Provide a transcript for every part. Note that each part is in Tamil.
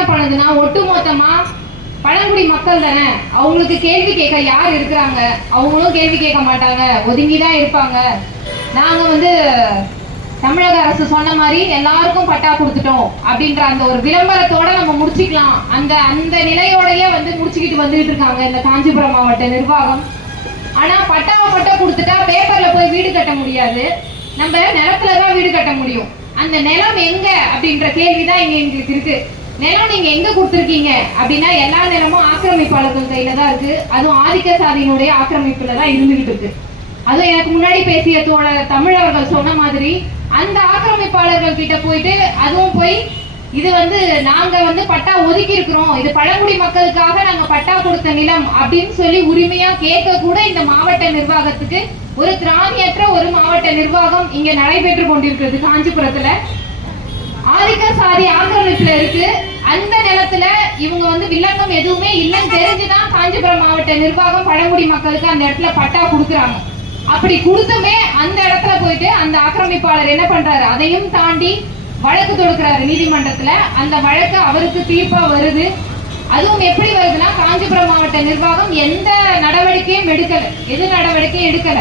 என்ன பண்ணுதுன்னா ஒட்டுமொத்தமா பழங்குடி மக்கள் தானே, அவங்களுக்கு கேள்வி கேட்க யார் இருக்கிறாங்க? அவங்களும் கேள்வி கேட்க மாட்டாங்க, ஒதுங்கிதான் இருப்பாங்க. நாங்க தமிழக அரசு சொன்ன மாதிரி எல்லாருக்கும் பட்டா கொடுத்துட்டோம் அப்படின்ற அந்த ஒரு விளம்பரத்தோட நம்ம முடிச்சுக்கலாம், அந்த அந்த நிலையோடய முடிச்சுக்கிட்டு வந்துட்டு இருக்காங்க இந்த காஞ்சிபுரம் மாவட்ட நிர்வாகம். ஆனா பட்டாவை மட்டும் கொடுத்துட்டா பேப்பர்ல போய் வீடு கட்ட முடியாது, நம்ம நிலத்துலதான் வீடு கட்ட முடியும். அந்த நிலம் எங்க அப்படின்ற கேள்விதான் இங்க எங்களுக்கு இருக்கு. நிலம் நீங்க எங்க கொடுத்துருக்கீங்க அப்படின்னா எல்லா நிலமும் ஆக்கிரமிப்பாளர்கள் கையில தான் இருக்கு, அதுவும் ஆதிக்க சாதியினுடைய ஆக்கிரமிப்புல தான் இருந்துகிட்டு இருக்கு. அதுவும் எனக்கு முன்னாடி பேசிய தோழர் தமிழர்கள் சொன்ன மாதிரி அந்த ஆக்கிரமிப்பாளர்கள் கிட்ட போயிட்டு அதுவும் போய் இது நாங்க பட்டா ஒதுக்கி இருக்கிறோம், இது பழங்குடி மக்களுக்காக நாங்க பட்டா கொடுத்த நிலம் அப்படின்னு சொல்லி உரிமையா கேட்க கூட இந்த மாவட்ட நிர்வாகத்துக்கு ஒரு திராணியற்ற ஒரு மாவட்ட நிர்வாகம் இங்க நடைபெற்று கொண்டிருக்கிறது. காஞ்சிபுரத்துல ஆதிக்க சாதி ஆக்கிரமிப்புல இருக்கு. அந்த நிலத்துல இவங்க வில்லங்கம் எதுவுமே இல்லைன்னு தெரிஞ்சுதான் காஞ்சிபுரம் மாவட்ட நிர்வாகம் பழங்குடி மக்களுக்கு அந்த இடத்துல பட்டா கொடுக்குறாங்க. அப்படி கொடுத்துமே அந்த இடத்துல போயிட்டு அந்த ஆக்கிரமிப்பாளர் என்ன பண்றாரு, அதையும் தாண்டி வழக்கு தொடுக்கிறாரு நீதிமன்றத்துல. அந்த வழக்கு அவருக்கு தீர்ப்பா வருது. அதுவும் எப்படி வருதுன்னா, காஞ்சிபுரம் மாவட்ட நிர்வாகம் எந்த நடவடிக்கையும் எடுக்கல, எது நடவடிக்கையும் எடுக்கல.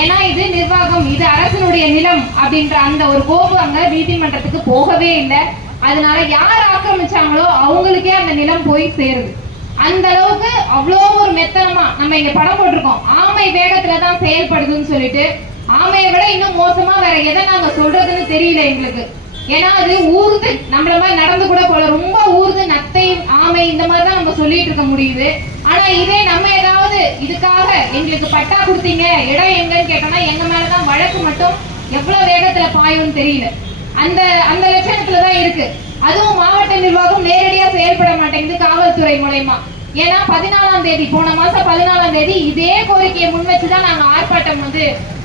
ஏன்னா இது நிர்வாகம், இது அரசனுடைய நிலம் அப்படின்ற அந்த ஒரு கோப்பு அங்க நீதிமன்றத்துக்கு போகவே இல்லை. அதனால யார் ஆக்கிரமிச்சாங்களோ அவங்களுக்கே அந்த நிலம் போய் சேருது. அந்த அளவுக்கு அவ்வளோ ஒரு மெத்தனமா நம்ம இங்க படம் போட்டிருக்கோம், ஆமை வேகத்துலதான் செயல்படுதுன்னு சொல்லிட்டு. ஆமையை விட இன்னும் மோசமா வேற எதை நாங்க சொல்றதுன்னு தெரியல எங்களுக்கு. ஏன்னா அது ஊருது, நம்மள மாதிரி நடந்து கூட போல, ரொம்ப ஊருது, நத்தை ஆமை இந்த மாதிரிதான் நம்ம சொல்லிட்டு இருக்க முடியுது. ஆனா இதே நம்ம ஏதாவது இதுக்காக எங்களுக்கு பட்டா கொடுத்தீங்க, இடம் எங்கன்னு கேட்டோம்னா எங்க மேலதான் வழக்கு மட்டும் எவ்வளவு வேகத்துல பாயும்னு தெரியல. அந்த அந்த லட்சணத்துலதான் இருக்கு. அதுவும் மாவட்ட நிர்வாகம் நேரடியா செயல்பட மாட்டேங்குது காவல்துறை மூலமா. ஏன்னா 14ஆம் தேதி, போன மாசம் 14ஆம் தேதி இதே கோரிக்கையை முன் வச்சுதான் நாங்க ஆர்ப்பாட்டம்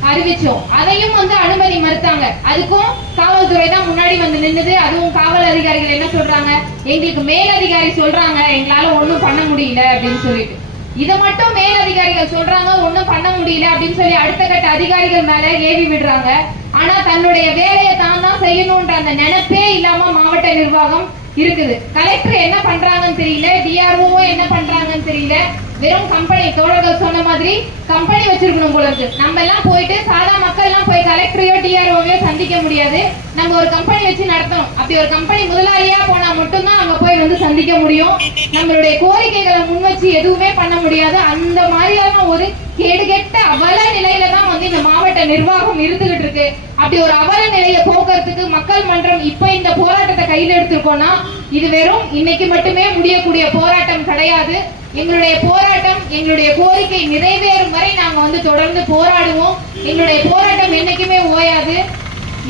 அறிவிச்சோம். அதையும் அனுமதி மறுத்தாங்க. அதுக்கும் காவல்துறை தான் முன்னாடி நின்னுது. அதுவும் காவல் அதிகாரிகள் என்ன சொல்றாங்க, எங்களுக்கு மேலதிகாரி சொல்றாங்க எங்களால ஒண்ணும் பண்ண முடியல அப்படின்னு சொல்லிட்டு. இதை மட்டும் மேலதிகாரிகள் சொல்றாங்க ஒண்ணும் பண்ண முடியல அப்படின்னு சொல்லி அடுத்த கட்ட அதிகாரிகள் மேல ஏவி விடுறாங்க. ஆனா தன்னுடைய வேலையை தான் செய்யணும்ன்ற அந்த நினைப்பே இல்லாம மாவட்ட நிர்வாகம் இருக்குது. கலெக்டர் என்ன பண்றாங்கன்னு தெரியல, டிஆர்ஓ என்ன பண்றாங்கன்னு தெரியல. வெறும் கம்பெனி, தோழர்கள் சொன்ன மாதிரி கம்பெனி வச்சிருக்கணும் போல இருக்கு. நம்ம எல்லாம் போயிட்டு சாதா மக்கள் எல்லாம் போய் கலெக்டரையோ டிஆர்ஓவையோ சந்திக்க முடியாது, நம்ம ஒரு கம்பெனி வச்சு நடத்தணும். அப்படி ஒரு கம்பெனி முதலாளியா போனா மட்டும்தான் அங்க போய் சந்திக்க முடியும். நம்மளுடைய கோரிக்கைகளை முன் வச்சு எதுவுமே பண்ண முடியாது. அந்த மாதிரியான ஒரு கேடுகெட்ட அவல நிலையில தான் இந்த மாவட்ட நிர்வாகம் இருந்துகிட்டு இருக்கு. அப்படி ஒரு அவல நிலையை போக்குறதுக்கு மக்கள் மன்றம் இப்ப இந்த போராட்டத்தை கையில் எடுத்திருக்கோம்னா இது வெறும் இன்னைக்கு மட்டுமே முடியக்கூடிய போராட்டம் கிடையாது. எங்களுடைய போராட்டம், எங்களுடைய கோரிக்கை நிறைவேறும் வரை நாங்க தொடர்ந்து போராடுவோம். எங்களுடைய போராட்டம் என்னைக்குமே ஓயாது.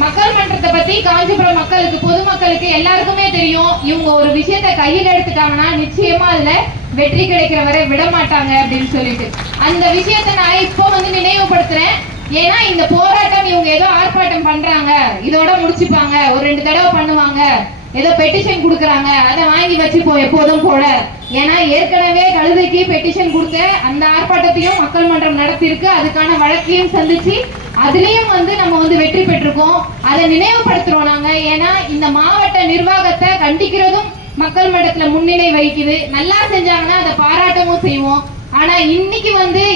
மக்கள் மன்றத்தை பத்தி காஞ்சிபுரம் மக்களுக்கு, பொதுமக்களுக்கு எல்லாருக்குமே தெரியும். இவங்க ஒரு விஷயத்தை கையில் எடுத்துட்டாங்கன்னா நிச்சயமா அதுல வெற்றி கிடைக்கிற வரை விட மாட்டாங்க அப்படின்னு சொல்லிட்டு அந்த விஷயத்தை நான் இப்போ நினைவுபடுத்துறேன். ஏன்னா இந்த போராட்டம் இவங்க ஏதோ ஆர்ப்பாட்டம் பண்றாங்க, இதோட முடிச்சுப்பாங்க, ஒரு 2 தடவை பண்ணுவாங்க, ஏதோ பெட்டிஷன் கொடுக்கறாங்க, அதை வாங்கி வச்சு எப்போதும் போல. ஏன்னா ஏற்கனவே கழுதைக்கு பெட்டிஷன் கொடுத்த அந்த ஆர்ப்பாட்டத்தையும் மக்கள் மன்றம் நடத்திருக்கு. அதுக்கான வழக்கையும் சந்திச்சு அதுலயும் நம்ம வெற்றி பெற்றிருக்கோம். அதை நினைவுபடுத்துறோம் நாங்க. ஏன்னா இந்த மாவட்ட நிர்வாகத்தை கண்டிக்கிறதும் மக்கள் மன்றத்துல முன்னிலை வகிக்குது. நல்லா செஞ்சாங்கன்னா அதை பாராட்டவும் செய்வோம். ஆனா இன்னைக்கு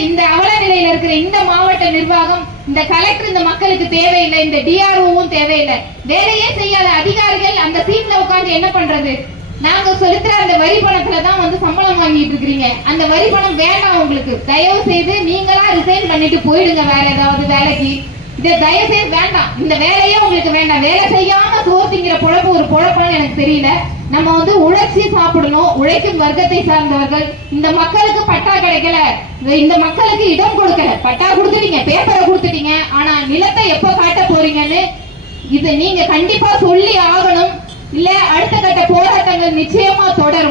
இந்த அவல நிலையில இருக்கிற இந்த மாவட்ட நிர்வாகம், இந்த கலெக்டர் இந்த மக்களுக்கு தேவையில்லை, இந்த டிஆர்ஓவும் தேவையில்லை. வேலையே செய்யாத அதிகாரிகள் அந்த சீட்ல உட்கார்ந்து என்ன பண்றது? நாங்க செலுத்துற அந்த வரி பணத்துலதான் சம்பளம் வாங்கிட்டு இருக்கிறீங்க. அந்த வரி பணம் வேண்டாம் உங்களுக்கு. தயவு செய்து நீங்களா ரிசைன் பண்ணிட்டு போயிடுங்க வேற ஏதாவது வேலைக்கு. இதை தயவு செய்து வேண்டாம், இந்த வேலையே உங்களுக்கு வேண்டாம். வேலை செய்யாம சோர்த்திங்கிற பொழப்பு ஒரு பொழப்பான்னு எனக்கு தெரியல. நம்ம உழைச்சி சாப்பிடணும். உழைக்கும் வர்க்கத்தை சார்ந்தவர்கள். இந்த மக்களுக்கு பட்டா கிடைக்கல, இந்த மக்களுக்கு இடம் கொடுக்கல. பட்டா கொடுத்துட்டீங்க, பேப்பரை கொடுத்துட்டீங்க, ஆனா நிலத்தை எப்ப காட்ட போறீங்கன்னு இதை நீங்க கண்டிப்பா சொல்லி ஆகணும். இல்ல அடுத்த கட்ட போராட்டங்கள் நிச்சயமா தொடரும்.